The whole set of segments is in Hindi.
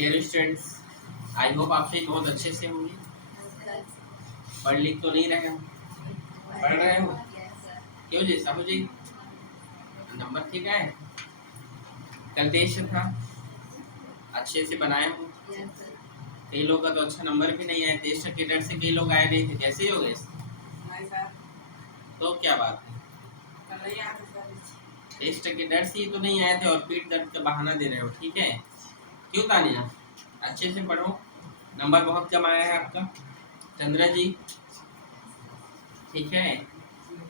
डियर स्टूडेंट्स, आई होप आप सभी बहुत अच्छे से होंगे। पढ़ लिख तो नहीं रहे हो? पढ़ रहे हो? क्यों जी साहू जी, नंबर ठीक है? कल टेस्ट था, अच्छे से बनाए हो? कई लोग का तो अच्छा नंबर भी नहीं आया, टेस्ट के डर से कई लोग आए नहीं थे। कैसे हो गए? तो क्या बात है, टेस्ट के डर से ही तो नहीं आए थे और पीठ दर्द का बहाना दे रहे हो। ठीक है, क्यों तानिया? अच्छे से पढ़ो, नंबर बहुत कम आया है आपका। चंद्रा जी ठीक है,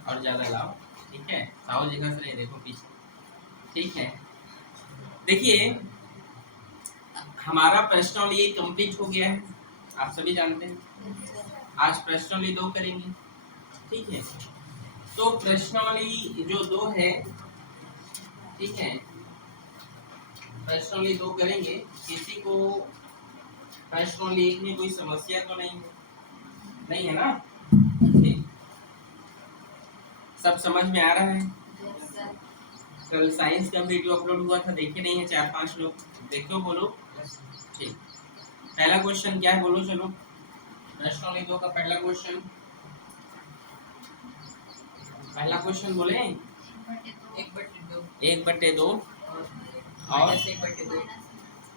और ज़्यादा लाओ। ठीक है, साहू जी हंस रहे, देखो पीछे। ठीक है, देखिए हमारा प्रश्नावली कंप्लीट हो गया है, आप सभी जानते हैं। आज प्रश्नावली 2 करेंगे। ठीक है, तो प्रश्नावली जो 2 है, ठीक है, प्रश्नावली 2 करेंगे। किसी को प्रश्नावली 1 में कोई समस्या तो नहीं है? नहीं है ना? ठीक, सब समझ में आ रहा है? कल साइंस का वीडियो अपलोड हुआ था, देखे नहीं है 4-5 लोग? देखो बोलो। ठीक, पहला क्वेश्चन क्या है बोलो। चलो, प्रश्नावली 2 का पहला क्वेश्चन बोले 1/2 और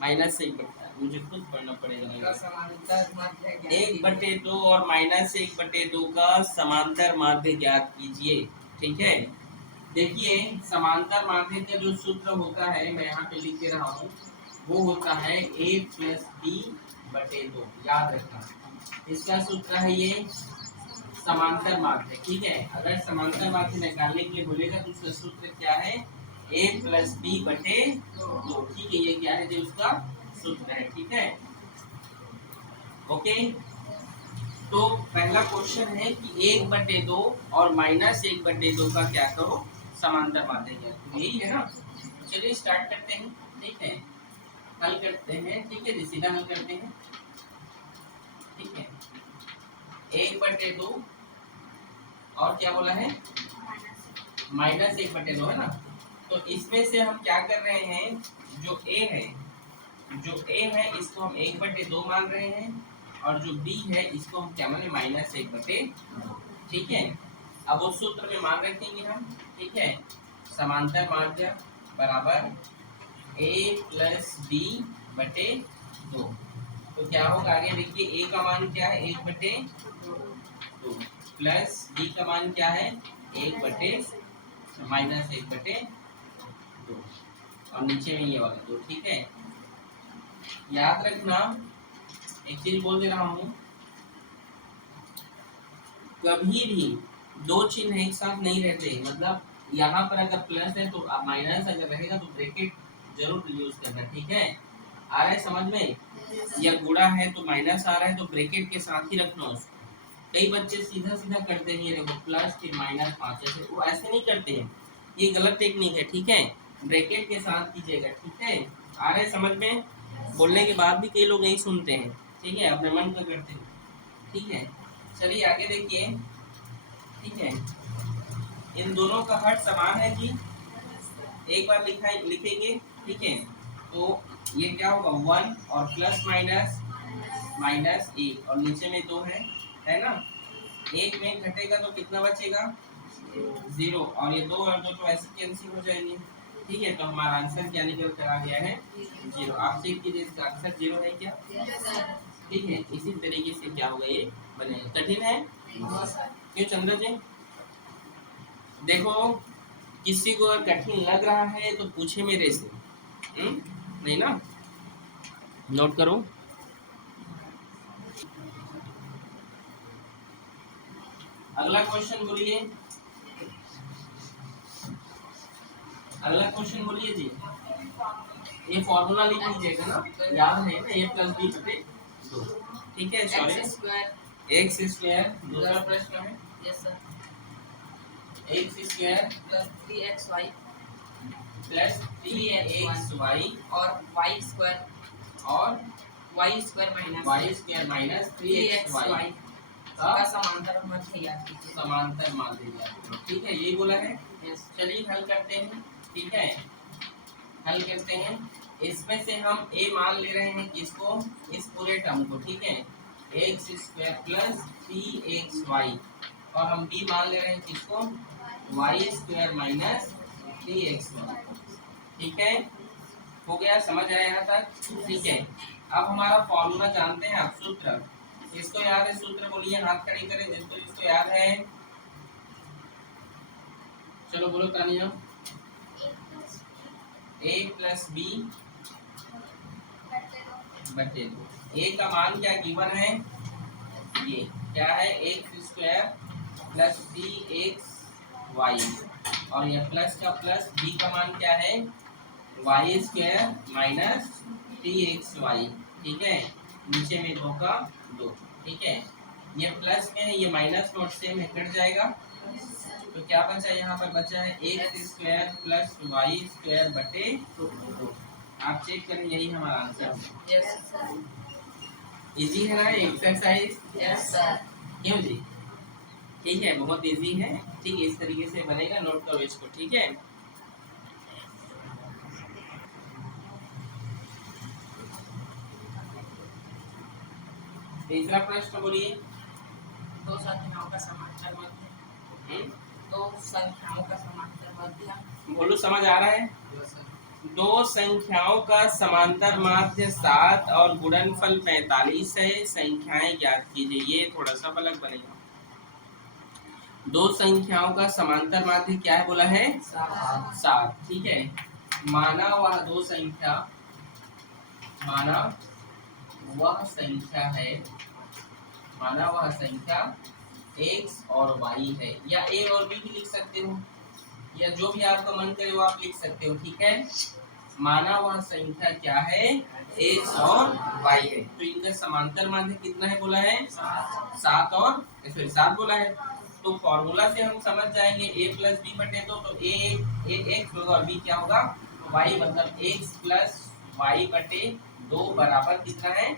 -1/2। मुझे खुद पढ़ना पड़ेगा। 1/2 और -1/2 का समांतर माध्य ज्ञात कीजिए। ठीक है, देखिए समांतर माध्य का जो सूत्र होता है, मैं यहाँ पे लिख के रहा हूँ, वो होता है a + b/2। याद रखना, इसका सूत्र है ये समांतर माध्य। ठीक है, अगर समांतर माध्य निकालने के लिए बोलेगा तो उसका सूत्र क्या है? a + b/2। ठीक है, ये क्या है जो उसका सूत्र है। ठीक है, ओके। तो पहला क्वेश्चन है कि 1/2 और -1/2 का क्या करो? समांतर माध्य क्या? तो यही है ना। चलिए स्टार्ट करते हैं। ठीक है, हल करते हैं। ठीक है, सीधा हल करते हैं। ठीक है, 1/2 और क्या बोला है? -1/2 है ना। तो इसमें से हम क्या कर रहे हैं, जो a है इसको हम 1/2 मान रहे हैं, और जो b है इसको हम क्या माने? -1/2। ठीक है, अब उस सूत्र में मान रखेंगे हम। ठीक है, समांतर माध्य बराबर a + b/2। तो क्या होगा आगे देखिए, a का मान क्या है? 1/2 प्लस b का मान क्या है? -1/2 और नीचे में ये वाला 2। ठीक है, याद रखना, एक चीज बोल दे रहा हूँ, कभी भी 2 चिन्ह एक साथ नहीं रहते। मतलब यहाँ पर अगर प्लस है तो माइनस अगर रहेगा तो ब्रैकेट जरूर यूज करना। ठीक है, आ रहा है समझ में? या गुणा है तो माइनस आ रहा है तो ब्रैकेट के साथ ही रखना उसको। कई बच्चे सीधा सीधा करते हैं, ये देखो प्लस फिर -5, ऐसे वो ऐसे नहीं करते हैं, ये गलत टेक्निक है। ठीक है, ब्रैकेट के साथ कीजिएगा। ठीक है, आ रहा है समझ में? बोलने के बाद भी कई लोग नहीं सुनते हैं। ठीक है, अपने मन का करते हैं। ठीक है, चलिए आगे देखिए। ठीक है, इन दोनों का हर समान है जी, एक बार लिखेंगे। ठीक है, तो ये क्या होगा? 1 और प्लस माइनस -1 और नीचे में 2 है ना। 1 में घटेगा तो कितना बचेगा? 0, और ये 2 और 2 तो ऐसे कैंसिल हो जाएंगे। ठीक है, तो हमारा आंसर क्या निकल कर आ गया है? 0। आप चेक कीजिए, इसका आंसर 0 है क्या? ठीक है, इसी तरीके से क्या होगा, ये बनेगा। कठिन है क्यों चंद्र जी? देखो, किसी को अगर कठिन लग रहा है तो पूछे मेरे से। नहीं ना, नोट करो। अगला क्वेश्चन बोलिए, अगला क्वेश्चन बोलिए जी। ये फॉर्मूला लिख लीजिएगा ना, याद है ना? a + b/2। ठीक है, सॉरी x²। दूसरा प्रश्न है x² + 3xy + 3xy और y² -3xy का समांतर माध्य ज्ञात कीजिए। समांतर माध्य ज्ञात करो। ठीक है, यही बोला है। चलिए हल करते हैं। ठीक है, हल करते हैं। इसमें से हम a मान ले रहे हैं किसको, इस पूरे टर्म को, ठीक है, एक्स स्क्वायर प्लस 3xy, और हम b मान ले रहे हैं किसको, वाई स्क्वायर माइनस 3xy, ठीक है, हो गया, समझ आया यहाँ तक, ठीक है। अब हमारा फॉर्मूला जानते हैं आप, सूत्र, इसको याद है, सूत्र बोलिए, हाथ खड़ी करें जिसको जिसको याद है, चलो बोलो तानिया, a प्लस बी बटे 2, a का मान क्या गिवन है, ये क्या है, एक्स स्क्वायर प्लस 3xy, और ये प्लस का प्लस, b का मान क्या है, वाई स्क्वायर माइनस 3xy, ठीक है, नीचे में 2 का 2, ठीक है, ये प्लस में है, ये माइनस नोट सेम है, कट जाएगा, तो क्या बचा, यहाँ पर बचा है x square plus y square बटे 2, आप चेक करें, यही हमारा आंसर है। Yes sir. इजी है ना एक्सरसाइज, यस सर। क्यों जी, ठीक है, बहुत इजी है, ठीक है, इस तरीके से बनेगा, नोट करो इसको, ठीक है। तीसरा प्रश्न बोलिए, दो संख्याओं का समांतर मध्य, दो संख्याओं का समांतर मध्य, बोलो, समझ आ रहा है, दो संख्याओं का समांतर माध्य 7 और गुणनफल 45 है, संख्याएं ज्ञात कीजिए, ये थोड़ा सा अलग बनेगा, दो संख्याओं का समांतर माध्य क्या है बोला है, 7, ठीक है, माना वह दो संख्या, माना वह संख्या है, माना वह संख्या x और y है, या a और b भी लिख सकते हो, या जो भी आपका मन करे वो आप लिख सकते हो, ठीक है, माना वह संख्या क्या है, x और y है, तो इनका समांतर माध्य कितना है बोला है, 7 और 7 बोला है, तो फॉर्मूला से हम समझ जाएंगे a प्लस बी बटे 2, तो a x होगा और b क्या होगा, y, मतलब x प्लस y बटे 2 बराबर कितना है,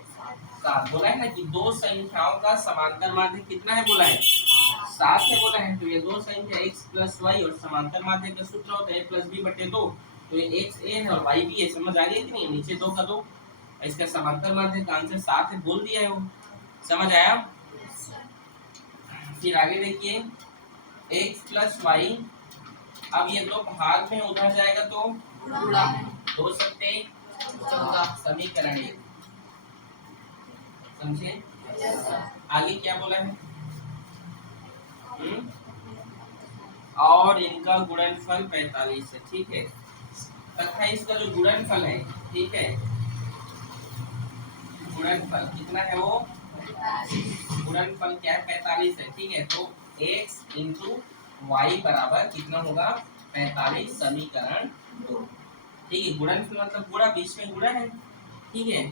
7, बोला है ना कि दो संख्याओं का समांतर माध्य कितना है बोला है, 7 है बोला है, तो ये दो संख्या x प्लस y, और समांतर माध्य का सूत्र होता है a प्लस बी बटे 2, तो ये x a है और y b है, समझ आ गई कि नहीं, नीचे 2 का 2, इसका समांतर माध्य का आंसर 7 है, बोल दिया है वो, समझ आया। फिर आगे देखिए, x प्लस y, अब ये दो भाग में उधर जाएगा तो गुणा, 2 सत्ते 14, समीकरण 1, समझे, आगे क्या बोला है, और इनका गुणनफल 45 है, ठीक है, तथा इसका जो गुणनफल है, ठीक है, गुणनफल कितना है वो, गुणनफल क्या है, 45 है, ठीक है, तो x इंटू वाई बराबर कितना होगा, 45, समीकरण 2, ठीक है, गुणनफल मतलब गुणा, बीच में गुणा है, ठीक है,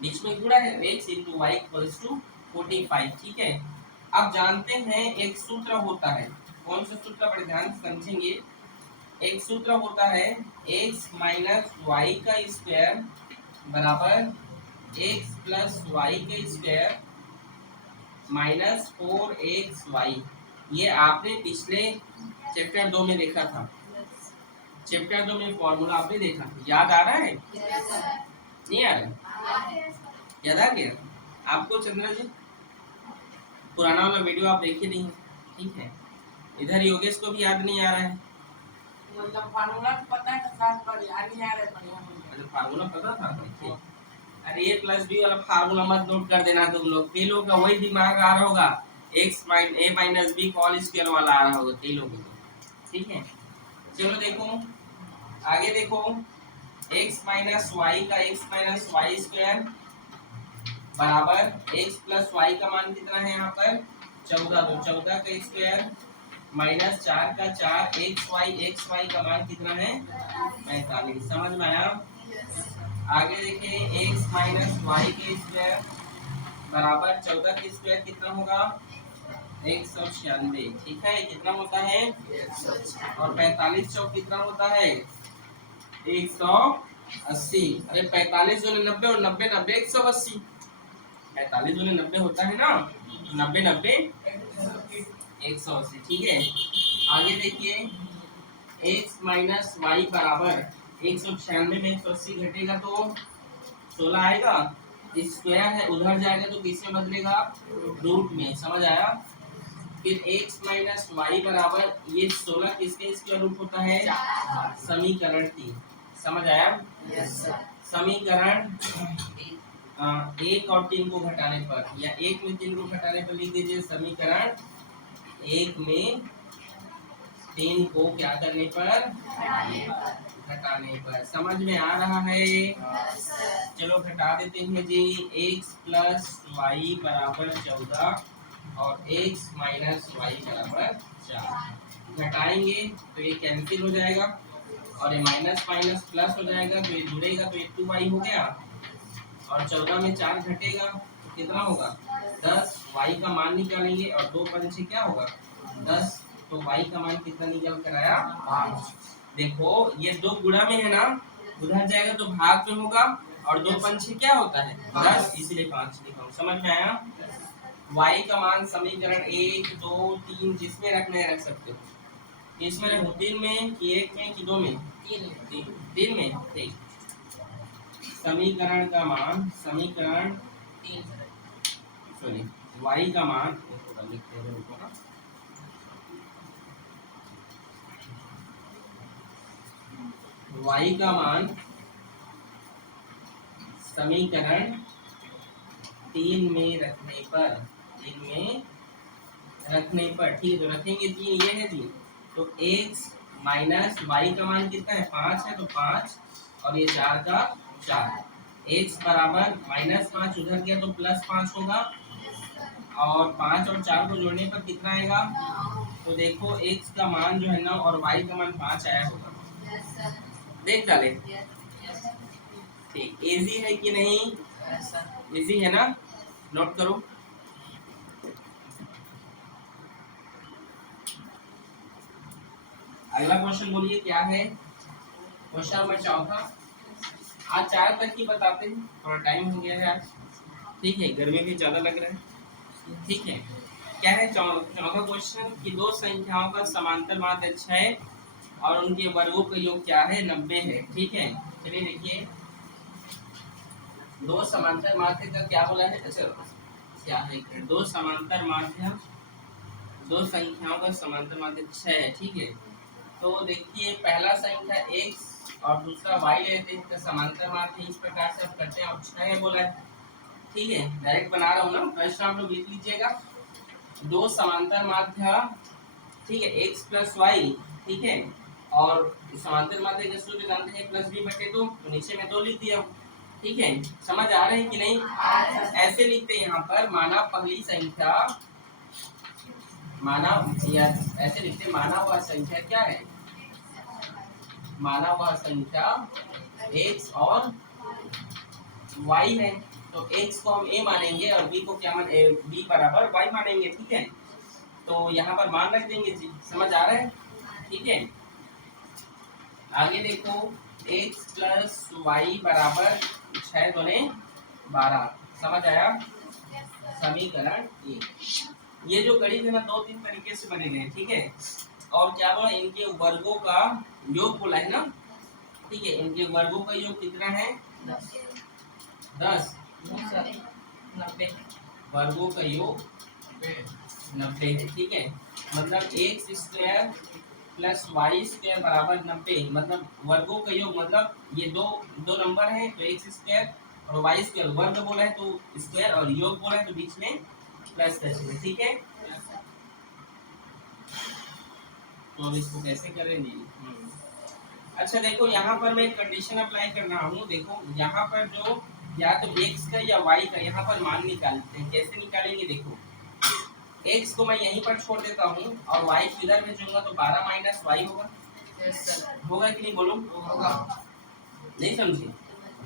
बीच में गुणा है, x into y equals to 45, ठीक है। अब जानते हैं एक सूत्र होता है, कौन सा सूत्र, बड़े ध्यान से समझेंगे, एक सूत्र होता है x माइनस वाई का स्क्वायर बराबर x प्लस वाई का स्क्वायर माइनस 4xy, ये आपने पिछले चैप्टर 2 में देखा था, चैप्टर 2 में फॉर्मूला आपने देखा, याद आ रहा है, नहीं आ रहा, याद आ गया आपको चंद्रा जी, पुराना वाला वीडियो आप देखे नहीं, ठीक है, इधर योगेश को भी याद नहीं आ रहा है, मतलब फार्मूला पता है, साथ पर याद नहीं आ रहा है, बढ़िया, मतलब फार्मूला पता था, ठीक, अरे ए प्लस बी वाला फार्मूला मत नोट कर देना तुम लोग, कई लोग का वही दिमाग आ रहा होगा, एक्स ए माइनस बी होल स्क्वायर वाला आ रहा होगा कई लोगों को, ठीक है, चलो देखो आगे देखो, x माइनस वाई का x माइनस वाई स्क्वायर बराबर x प्लस वाई का मान कितना है यहाँ पर, 14, तो 14 का स्क्वायर माइनस 4 का 4, एक्स वाई का मान कितना है, 45, समझ में आया। आगे देखिए, x माइनस वाई के स्क्वायर बराबर 14 के स्क्वायर कितना होगा, 196, ठीक है, कितना होता है, और 45 चौक कितना होता है, 180, अरे 45 दूनी 90 और 90 90 180, 45 दूनी 90 होता है ना, 90 90 180, ठीक है। आगे देखिए, x माइनस वाई बराबर 196 में 180 घटेगा तो 16 आएगा। स्क्वायर है उधर जाएगा तो किसमें बदलेगा, रूट में। समझ आया। फिर x माइनस वाई बराबर ये 16 किसके स्क्वायर रूट होता है, समीकरण 3। समझ आया। समीकरण 1 और 3 को घटाने पर, या 1 में 3 को घटाने पर लिख दीजिए समीकरण 1 में 3 को क्या करने पर, घटाने पर। समझ में आ रहा है। चलो घटा देते हैं जी। x प्लस वाई बराबर 14 और x माइनस वाई बराबर 4। घटाएंगे तो ये कैंसिल हो जाएगा और ये माइनस माइनस प्लस हो जाएगा तो ये जुड़ेगा तो ये 2y हो गया और 14 में 4 घटेगा तो कितना होगा 10। y का मान निकालेंगे और 2 पंचे क्या होगा 10, तो y का मान कितना निकल कर आया 5। देखो ये 2 गुणा में है ना, उधर जाएगा तो भाग में होगा और 2 पंचे क्या होता है 10, इसलिए 5 लिखा हूं। समझ में आया। y का मान समीकरण 1 2 3 जिसमें रखना है रख सकते हो। इसमें रखो 3 में कि 1 में कि 2 में, 3 में। ठीक। समीकरण का मान, समीकरण सॉरी y का मान लिखते हैं ऊपर ना, y का मान समीकरण 3 में रखने पर, 3 में रखने पर, ठीक है। तो रखेंगे 3, ये है 3, तो x माइनस वाई का मान कितना है 5 है, तो 5 और ये 4 का 4। x बराबर -5 उधर गया तो +5 होगा और 5 और 4 को जोड़ने पर कितना आएगा, तो देखो x का मान जो है 9 और y का मान 5 आया होगा। देख डाले। ठीक, इजी है कि नहीं, इजी है ना, नोट करो। अगला क्वेश्चन बोलिए क्या है, क्वेश्चन नंबर 4। आज 4 तक ही बताते हैं, थोड़ा टाइम हो गया है आज, ठीक है, गर्मी भी ज्यादा लग रहा है। ठीक है, क्या है चौथा क्वेश्चन कि दो संख्याओं का समांतर माध्य 6 और उनके वर्गों का योग क्या है 90 है। ठीक है, चलिए देखिए दो समांतर माध्य का क्या बोला है। अच्छा क्या है, दो समांतर माध्य, दो संख्याओं का समांतर माध्य 6 है। ठीक है, तो देखिए पहला संख्या x और दूसरा y लेते हैं तो समांतर माध्य इस प्रकार से हम करते हैं और 6 बोला है। ठीक है, डायरेक्ट बना रहा हूँ ना, प्रश्न आप लोग लिख लीजिएगा। दो समांतर माध्य, ठीक है, x प्लस वाई, ठीक है, और समांतर माध्य के सूत्र जानते हैं प्लस बी बटे 2, तो नीचे में 2 लिख दिया। ठीक है, समझ आ रहे हैं कि नहीं। ऐसे लिखते हैं यहाँ पर, माना पहली संख्या, माना या ऐसे लिखते, माना वह संख्या क्या है, माना वह संख्या x और y है, तो x को हम a मानेंगे और b को क्या मान, b बराबर y मानेंगे। ठीक है, तो यहाँ पर मान रख देंगे जी। समझ आ रहा है। ठीक है, आगे देखो x प्लस वाई बराबर 6 दूने 12। समझ आया। समीकरण 1, ये जो गणित है ना 2-3 तरीके से बनेंगे। ठीक है, और क्या बोला, इनके वर्गों का योग बोला है ना। ठीक है, इनके वर्गों का योग कितना है 10, 90 वर्गों का योग 90 है। ठीक है, मतलब x square plus y square बराबर 90, मतलब वर्गों का योग, मतलब ये दो नंबर है तो x स्क्वायर और वाई स्क्वायर, वर्ग बोला है तो स्क्वायर और योग बोला है तो बीच में प्लस कर देंगे। ठीक है, तो अब इसको कैसे करेंगे। अच्छा देखो यहाँ पर मैं एक कंडीशन अप्लाई कर रहा हूँ। देखो यहाँ पर जो या तो x का या y का यहाँ पर मान निकालते हैं। कैसे निकालेंगे, देखो x को मैं यहीं पर छोड़ देता हूँ और y को इधर भेजूंगा तो 12 माइनस वाई होगा। होगा कि नहीं, बोलो। होगा। नहीं समझे।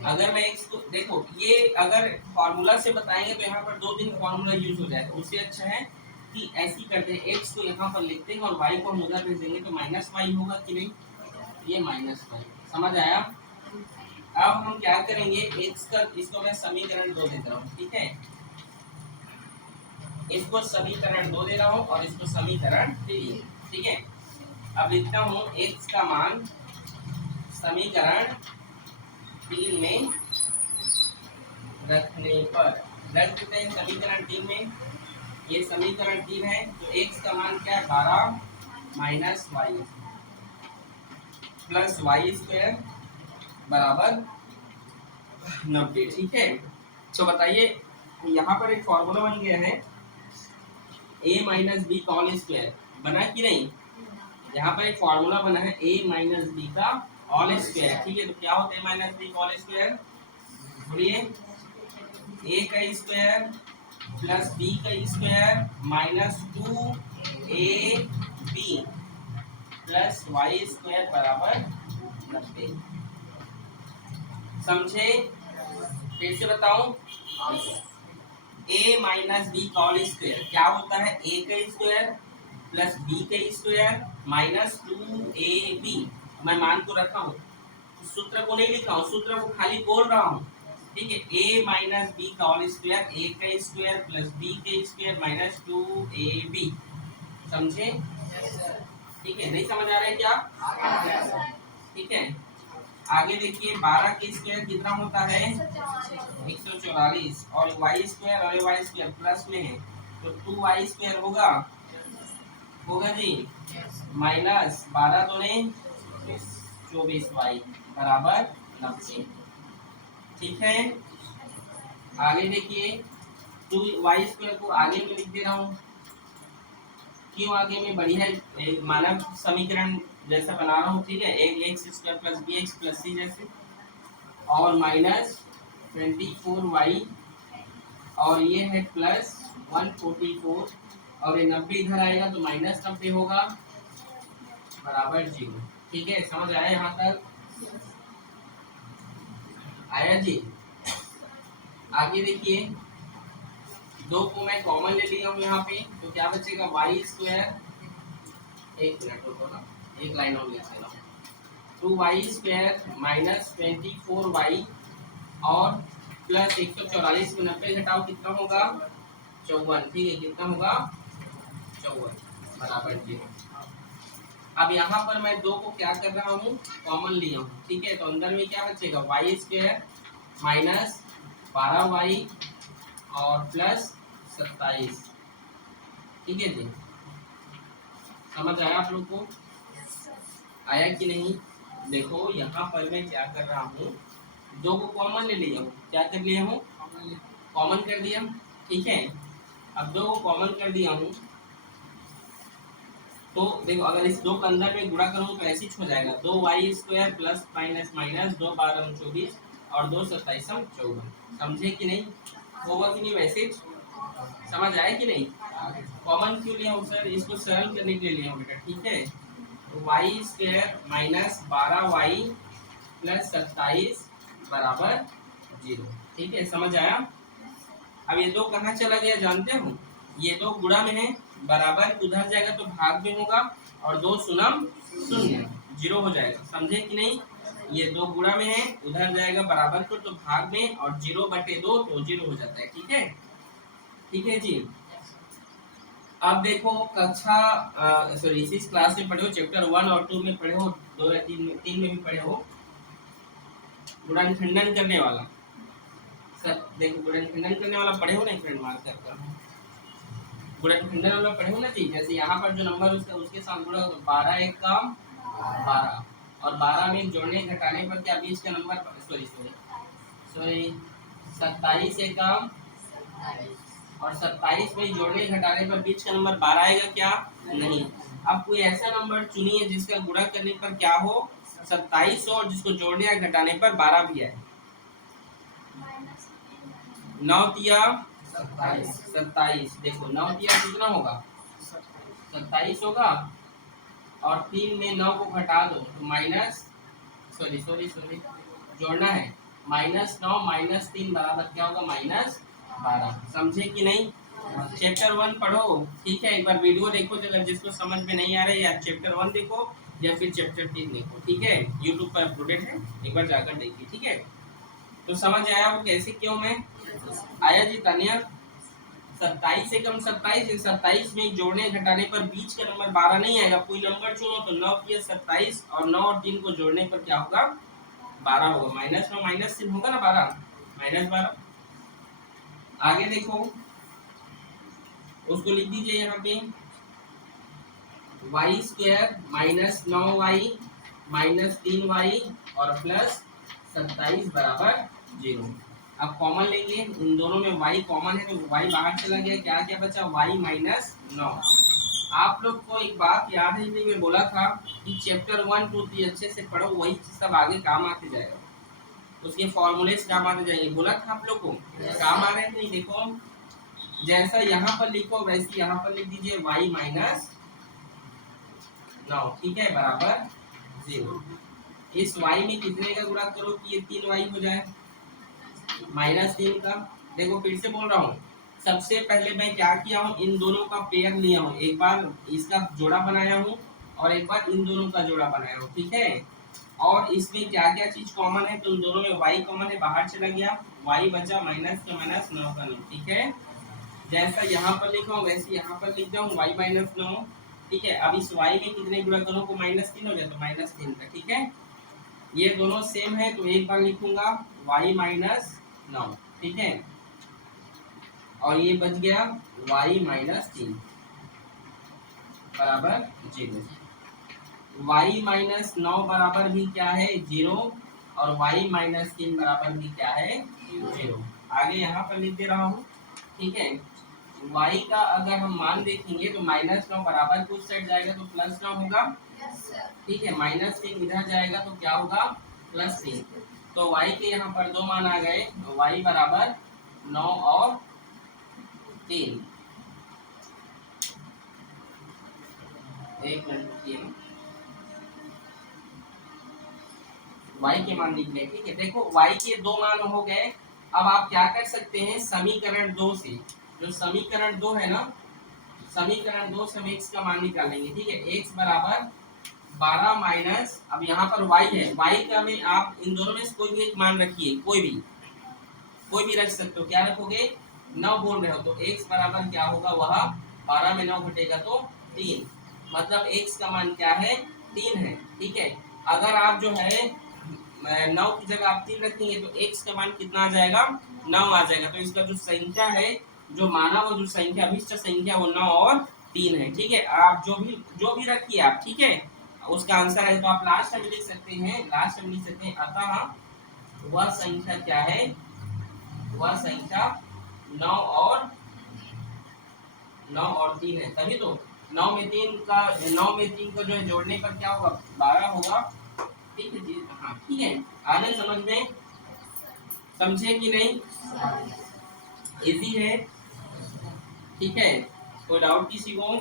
अगर मैं x को, देखो ये अगर फॉर्मूला से बताएंगे तो यहाँ पर 2-3 फॉर्मूला यूज हो जाएगा। उससे अच्छा है कि ऐसी करते हैं, x को यहाँ पर लिखते हैं और y को हम उधर भेज देंगे तो माइनस वाई होगा कि नहीं, ये माइनस वाई। समझ आया। अब हम क्या करेंगे, x का, इसको मैं समीकरण 2 देता हूँ। ठीक है, इसको समीकरण 2 दे रहा हूँ और इसको समीकरण 3। ठीक है, अब लिखता हूँ x का मान समीकरण 3 में रखने पर रख देते हैं समीकरण 3 में। ये समीकरण 3 है तो x का मान क्या है 12 minus y plus y square बराबर 90। ठीक है, तो बताइए यहाँ पर एक फॉर्मूला बन गया है a माइनस बी का होल स्क्वायर, बना कि नहीं? यहाँ पर एक फॉर्मूला बना है a माइनस बी का होल स्क्वायर। ठीक है, तो क्या होता है a माइनस बी का होल स्क्वायर? बोलिए, a का स्क्वायर प्लस b का square minus 2ab plus y square बराबर 90। समझे? फिर से बताऊं, a माइनस बी का होल स्क्वायर क्या होता है? a का स्क्वायर प्लस b का स्क्वायर माइनस 2ab। मैं मान को रखा हूँ, सूत्र को नहीं लिखा हूँ, सूत्र को खाली बोल रहा हूँ। ठीक है, a माइनस बी का होल स्क्वायर, a का स्क्वायर प्लस b का स्क्वायर माइनस 2ab। समझे? ठीक है, नहीं समझ आ रहा है क्या? ठीक है, आगे देखिए 12 का स्क्वायर कितना होता है? 144 और वाई स्क्वायर और वाई स्क्वायर प्लस में है तो 2y स्क्वायर होगा जी माइनस 12 दूने 24y बराबर 90। ठीक है, आगे देखिए 2y स्क्वायर को आगे में लिख दे रहा हूँ। क्यों आगे में? बढ़िया मानव समीकरण जैसा बना रहा हूँ। ठीक है, एक x square plus b x plus c जैसे, और माइनस 24y और ये है प्लस 144 और ये 90 इधर आएगा तो माइनस 90 होगा बराबर 0। ठीक है, समझ आया यहाँ तक? आया जी? आगे देखिए 2 को मैं कॉमन ले लिया हूँ यहाँ पे तो क्या बचेगा? वाई स्क्वायर, एक मिनट रुको ना, एक लाइन और लिख लेना, 2y स्क्वायर माइनस 24y और प्लस 144 में 90 घटाओ कितना होगा? 54। ठीक है, कितना होगा? 54 बराबर 0। अब यहाँ पर मैं 2 को क्या कर रहा हूँ? कॉमन लिया हूँ। ठीक है, तो अंदर में क्या बचेगा? वाई स्क्वायर माइनस 12y और प्लस 27। ठीक है जी, समझ आया आप लोग को? आया कि नहीं? देखो यहाँ पर मैं क्या कर रहा हूँ, 2 को कॉमन ले लिया हूँ। क्या कर लिया हूँ? कॉमन कर दिया। ठीक है, अब 2 को कॉमन कर दिया हूँ तो देखो अगर इस 2 के अंदर में गुणा करूँ तो ऐसे हो जाएगा 2y square plus minus minus 2 12 24 और 2 27 54। समझे कि नहीं? होगा कि नहीं? वैसे समझ आया कि नहीं? कॉमन क्यों लिया हूँ सर? इसको सरल करने के लिए लिया हूँ बेटा। ठीक है, तो Y square minus 12y plus 27 बराबर 0। ठीक है, समझ आया? अब ये 2 कहाँ चला गया जानते हो? ये 2 गुणा में है, बराबर उधर जाएगा तो भाग में होगा और 2 शून्य शून्य 0 हो जाएगा। समझे कि नहीं? ये 2 गुणा में है, उधर जाएगा बराबर को तो भाग में और 0/2 तो 0 हो जाता है। ठीक है, ठीक है जी। अब देखो कक्षा सॉरी इस क्लास में पढ़े हो, चैप्टर 1 और 2 में पढ़े हो, 2 या 3 में भी पढ़े हो गुणनखंडन करने वाला। सर देखो गुणनखंडन करने वाला पढ़े हो नहीं? फ्रेंड मार्क कर गुणनखंडन वाला पढ़े हो ना जी? जैसे यहाँ पर जो नंबर उसके साथ गुणा 12 एक का 12 और 12 में जोड़ने घटाने पर क्या बीच का नंबर सॉरी 27 एक का और 27 में जोड़ने घटाने पर बीच का नंबर 12 आएगा क्या? नहीं। अब कोई ऐसा नंबर चुनिए जिसका गुणा करने पर क्या हो 27 हो और जिसको जोड़ने या घटाने पर 12 भी आए। 9 तिया 27। देखो 9 तिया कितना होगा? 27 होगा और 3 में 9 को घटा दो तो माइनस सॉरी जोड़ना है -9 -3 बराबर क्या होगा? -12। समझे कि नहीं? चैप्टर 1 पढ़ो। ठीक है, एक बार वीडियो देखो अगर जिसको समझ में नहीं आ रहा है, या चैप्टर 1 देखो या फिर चैप्टर 3 देखो। ठीक है, यूट्यूब पर अपलोडेड है, एक बार जाकर देखिए। ठीक है, तो समझ आया वो कैसे क्यों में आया जी? तानिया 27 से कम 27, 27 में जोड़ने घटाने पर बीच का नंबर 12 नहीं आएगा। कोई नंबर चुनो तो 9 की 27 और 9 और 3 को जोड़ने पर क्या होगा, 12 होगा। -9 -3 होगा ना 12, -12। आगे देखो, उसको लिख दीजिए यहाँ पे, y² -9y -3y और प्लस 27 बराबर 0। अब कॉमन लेंगे, इन दोनों में y कॉमन है तो y बाहर चला गया, क्या क्या बचा, y -9। आप लोग को एक बात याद है, मैं बोला था कि चैप्टर 1, 2, 3 अच्छे से पढ़ो, वही सब आगे काम आते जाएगा, उसके फॉर्मूलेस काम आते जाएंगे। बोला था आप लोग को काम आ रहे हैं। नहीं देखो, जैसा यहाँ पर लिखो वैसे यहाँ पर लिख दीजिए y -9, ठीक है, बराबर 0। इस y में कितने का गुणा करो कि ये 3y हो जाए, -3 का। देखो फिर से बोल रहा हूँ, सबसे पहले मैं क्या किया हूँ, इन दोनों का पेयर लिया हूँ, एक बार इसका जोड़ा बनाया हूँ और एक बार इन दोनों का जोड़ा बनाया हूँ, ठीक है। और इसमें क्या क्या चीज कॉमन है, तो इन दोनों में y कॉमन है, बाहर चला गया, y बचा -9 का 9, ठीक है। जैसा यहाँ पर लिखा हूँ वैसे यहाँ पर लिख जाऊँ y -9, ठीक है। अब इस y में कितने गुणा करो को -3 हो जाए, तो -3 का, ठीक है। ये दोनों सेम है तो एक बार लिखूंगा y -9, ठीक है, और ये बच गया y -3 बराबर 0। y -9 बराबर भी क्या है, 0, और y -3 बराबर भी क्या है, 0। आगे यहाँ पर लिख दे रहा हूँ, ठीक है। y का अगर हम मान देखेंगे तो -9 बराबर कुछ साइड जाएगा तो +9 होगा, ठीक है। -3 इधर जाएगा तो क्या होगा, +3। तो y के यहाँ पर दो मान आ गए, तो y बराबर 9 और 3। एक मिनट रुकिए, y के मान लिख लें, ठीक है। देखो y के दो मान हो गए। अब आप क्या कर सकते हैं, समीकरण 2 से, जो समीकरण 2 है ना, समीकरण 2 से हम x का मान निकाल लेंगे, ठीक है। x बराबर 12 माइनस, अब यहाँ पर y है, y का में आप इन दोनों में से कोई भी एक मान रखिए, कोई भी रख सकते हो। क्या रखोगे, 9 बोल रहे हो तो x बराबर क्या होगा, वह 12 में 9 घटेगा तो 3, मतलब x का मान क्या है, 3 है, ठीक है। अगर आप जो है 9 की जगह आप 3 रखेंगे तो x का मान कितना आ जाएगा, 9 आ जाएगा। तो इसका जो संख्या है, जो माना वो जो संख्या अभिष्ट संख्या वो 9 और 3 है, ठीक है। आप जो भी रखिए आप, ठीक है, उसका आंसर है। तो आप लास्ट में लिख सकते हैं, अतः वह संख्या क्या है, वह संख्या 9 और 3 है। तभी तो 9 में 3 का जो है जोड़ने पर क्या होगा, 12 होगा, ठीक है जी। हाँ ठीक है, आने समझ में, समझे कि नहीं, इजी है, ठीक है। कोई डाउट किसी को,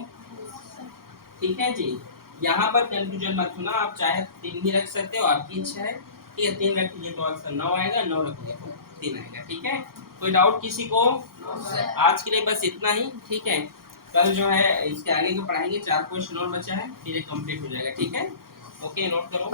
ठीक है जी। यहाँ पर कंफ्यूजन मत होना, आप चाहे 3 भी रख सकते हो, आपकी इच्छा है, ठीक है। 3 रखिए तो आंसर 9 आएगा, 9 रखिए तो 3 आएगा, ठीक है। कोई डाउट किसी को, आज के लिए बस इतना ही, ठीक है। कल जो है इसके आगे को पढ़ाएंगे, 4 क्वेश्चन और बचा है, फिर ये कंप्लीट हो जाएगा, ठीक है। ओके, नोट करो।